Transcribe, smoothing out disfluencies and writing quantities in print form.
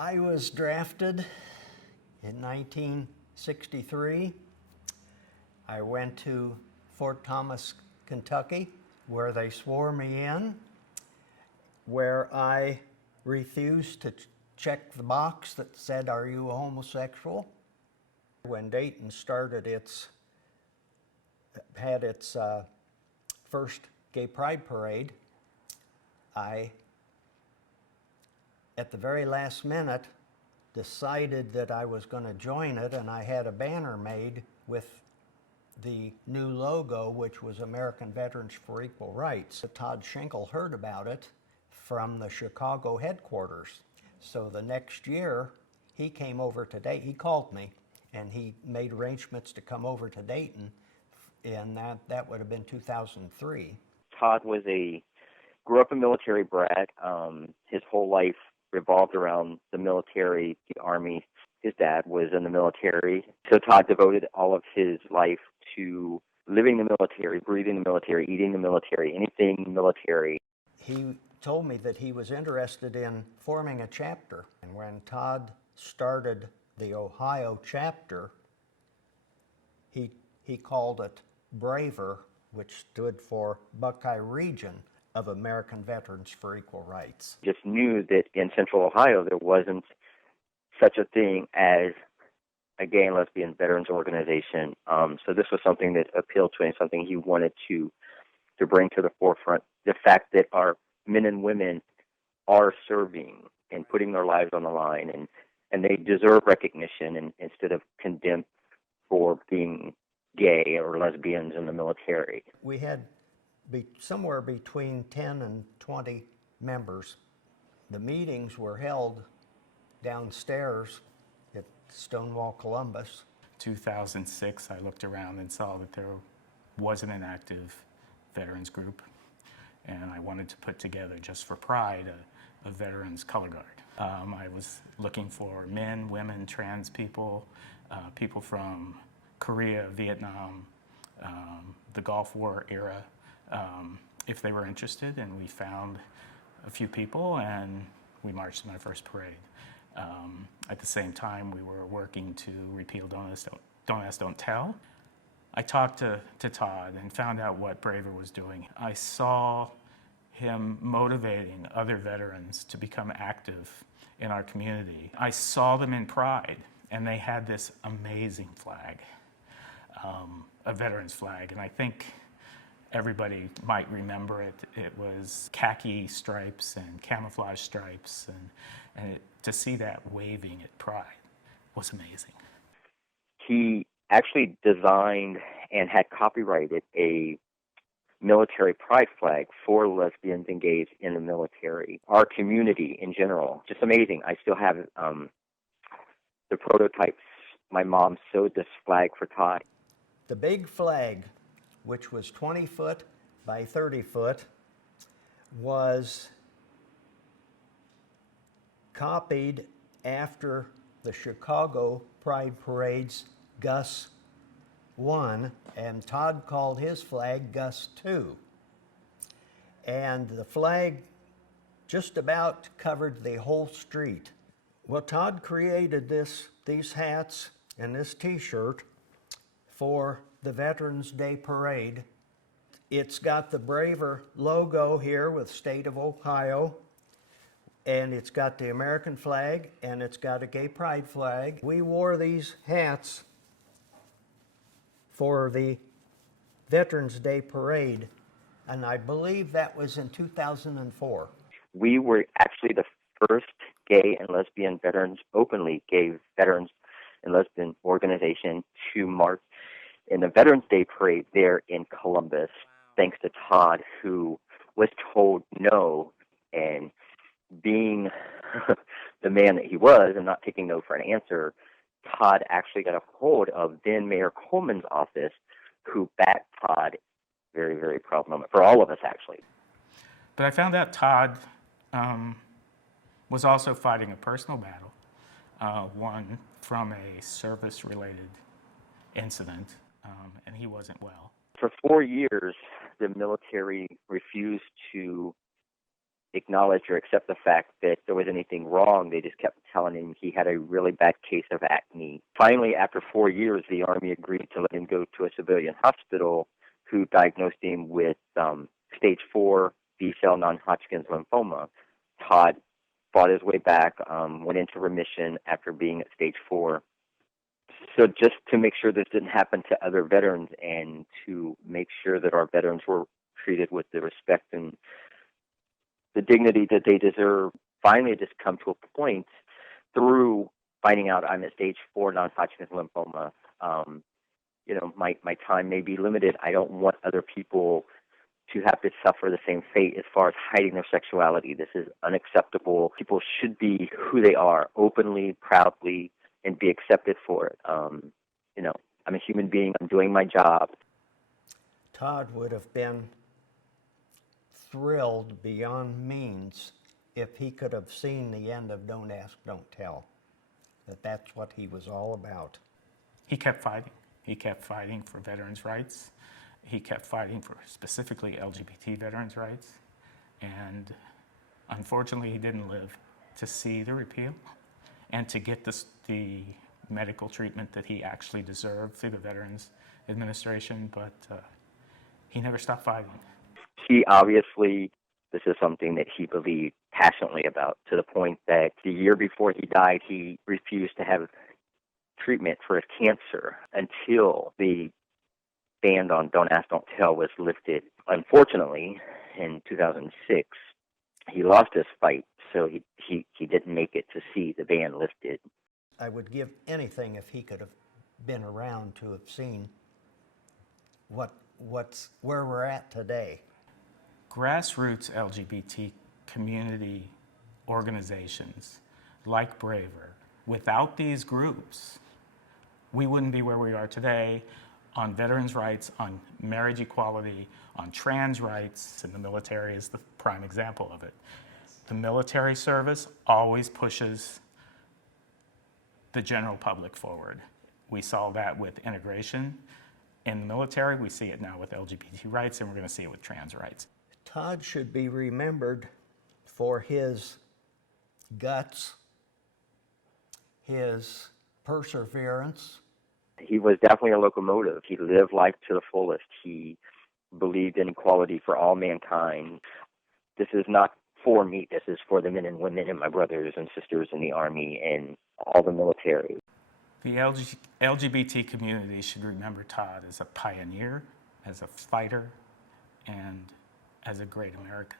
I was drafted in 1963. I went to Fort Thomas, Kentucky, where they swore me in, where I refused to check the box that said, "Are you a homosexual?" When Dayton had its first gay pride parade, I, at the very last minute, decided that I was going to join it, and I had a banner made with the new logo, which was American Veterans for Equal Rights. Todd Shinkle heard about it from the Chicago headquarters. So the next year, he came over to Dayton. He called me, and he made arrangements to come over to Dayton, and that would have been 2003. Todd grew up a military brat. His whole life revolved around the military, the Army. His dad was in the military. So Todd devoted all of his life to living the military, breathing the military, eating the military, anything military. He told me that he was interested in forming a chapter. And when Todd started the Ohio chapter, he called it BRAVER, which stood for Buckeye Region of American Veterans for Equal Rights. Just knew that in Central Ohio there wasn't such a thing as a gay and lesbian veterans organization. So this was something that appealed to him, something he wanted to bring to the forefront. The fact that our men and women are serving and putting their lives on the line, and they deserve recognition instead of condemned for being gay or lesbians in the military. We had somewhere between 10 and 20 members. The meetings were held downstairs at Stonewall, Columbus. 2006, I looked around and saw that there wasn't an active veterans group, and I wanted to put together, just for pride, a veterans color guard. I was looking for men, women, trans people, people from Korea, Vietnam, the Gulf War era, if they were interested, and we found a few people and we marched in our first parade. At the same time, we were working to repeal Don't Ask, Don't Tell. I talked to Todd and found out what Braver was doing. I saw him motivating other veterans to become active in our community. I saw them in Pride, and they had this amazing flag, a veterans flag, and I think everybody might remember it. It was khaki stripes and camouflage stripes, and to see that waving at Pride was amazing. He actually designed and had copyrighted a military pride flag for lesbians and gays in the military. Our community in general, just amazing. I still have the prototypes. My mom sewed this flag for Todd. The big flag, which was 20 foot by 30 foot, was copied after the Chicago Pride Parade's Gus 1, and Todd called his flag Gus 2. And the flag just about covered the whole street. Well, Todd created these hats and this t-shirt for the Veterans Day Parade. It's got the Braver logo here with State of Ohio, and it's got the American flag, and it's got a gay pride flag. We wore these hats for the Veterans Day Parade, and I believe that was in 2004. We were actually the first gay and lesbian veterans, openly gay veterans and lesbian organization to march in the Veterans Day Parade there in Columbus, thanks to Todd, who was told no, and being the man that he was and not taking no for an answer, Todd actually got a hold of then Mayor Coleman's office, who backed Todd. Very, very proud moment for all of us, actually. But I found out Todd was also fighting a personal battle, one from a service-related incident, and he wasn't well. For 4 years, the military refused to acknowledge or accept the fact that there was anything wrong. They just kept telling him he had a really bad case of acne. Finally, after 4 years, the Army agreed to let him go to a civilian hospital who diagnosed him with stage 4 B-cell non-Hodgkin's lymphoma. Todd fought his way back, went into remission after being at stage 4. So just to make sure this didn't happen to other veterans and to make sure that our veterans were treated with the respect and the dignity that they deserve, finally just come to a point through finding out I'm at stage 4 non-Hodgkin's lymphoma. My time may be limited. I don't want other people to have to suffer the same fate as far as hiding their sexuality. This is unacceptable. People should be who they are, openly, proudly, and be accepted for it. I'm a human being. I'm doing my job. Todd would have been thrilled beyond means if he could have seen the end of Don't Ask, Don't Tell, that's what he was all about. He kept fighting. He kept fighting for veterans' rights. He kept fighting for specifically LGBT veterans' rights. And unfortunately, he didn't live to see the repeal and to get the medical treatment that he actually deserved through the Veterans Administration, but he never stopped fighting. He obviously, this is something that he believed passionately about, to the point that the year before he died, he refused to have treatment for his cancer until the ban on Don't Ask, Don't Tell was lifted. Unfortunately, in 2006, he lost his fight, so he didn't make it to see the ban lifted. I would give anything if he could have been around to have seen where we're at today. Grassroots LGBT community organizations like Braver, without these groups, we wouldn't be where we are today on veterans' rights, on marriage equality, on trans rights, and the military is the prime example of it. The military service always pushes the general public forward. We saw that with integration in the military, we see it now with LGBT rights, and we're going to see it with trans rights. Todd should be remembered for his guts, his perseverance. He was definitely a locomotive. He lived life to the fullest. He believed in equality for all mankind. This is not for me. This is for the men and women and my brothers and sisters in the Army and all the military. The LGBT community should remember Todd as a pioneer, as a fighter, and as a great American.